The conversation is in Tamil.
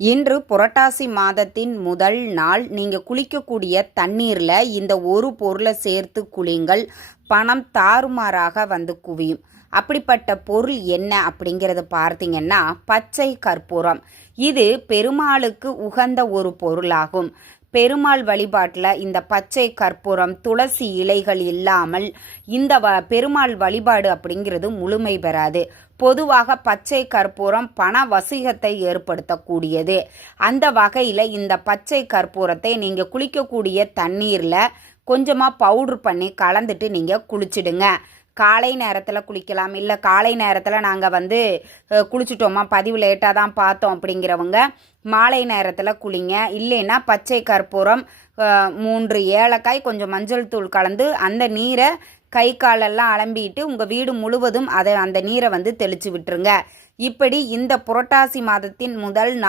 இன்று புரட்டாசி மாதத்தின் முதல் நாள். நீங்கள் குளிக்கக்கூடிய தண்ணீரில் இந்த ஒரு பொருளை சேர்த்து குளிங்கள் பணம் தாறுமாறாக வந்து குவியும். அப்படிப்பட்ட பொருள் என்ன அப்படிங்கிறத பார்த்தீங்கன்னா பச்சை கற்பூரம். இது பெருமாளுக்கு உகந்த ஒரு பொருளாகும். பெருமாள் வழிபாட்டில் இந்த பச்சை கற்பூரம் துளசி இலைகள் இல்லாமல் இந்த வ பெருமாள் வழிபாடு அப்படிங்கிறது முழுமை பெறாது. பொதுவாக பச்சை கற்பூரம் பண வசீகத்தை ஏற்படுத்தக்கூடியது. அந்த வகையில் இந்த பச்சை கற்பூரத்தை நீங்கள் குளிக்கக்கூடிய தண்ணீரில் கொஞ்சமாக பவுட்ரு பண்ணி கலந்துட்டு நீங்கள் குளிச்சிடுங்க. காலை நேரத்தில் குளிக்கலாம். இல்லை காலை நேரத்தில் நாங்கள் வந்து குளிச்சிட்டோமா பதிவு லேட்டாக தான் பார்த்தோம் அப்படிங்கிறவங்க மாலை நேரத்தில் குளிங்க. இல்லைன்னா பச்சை கற்பூரம் மூன்று ஏலக்காய் கொஞ்சம் மஞ்சள் தூள் கலந்து அந்த நீரை கை காலெல்லாம் அலம்பிட்டு உங்கள் வீடு முழுவதும் அதை அந்த நீரை வந்து தெளித்து விட்டுருங்க. இப்படி இந்த புரட்டாசி மாதத்தின் முதல் நாள்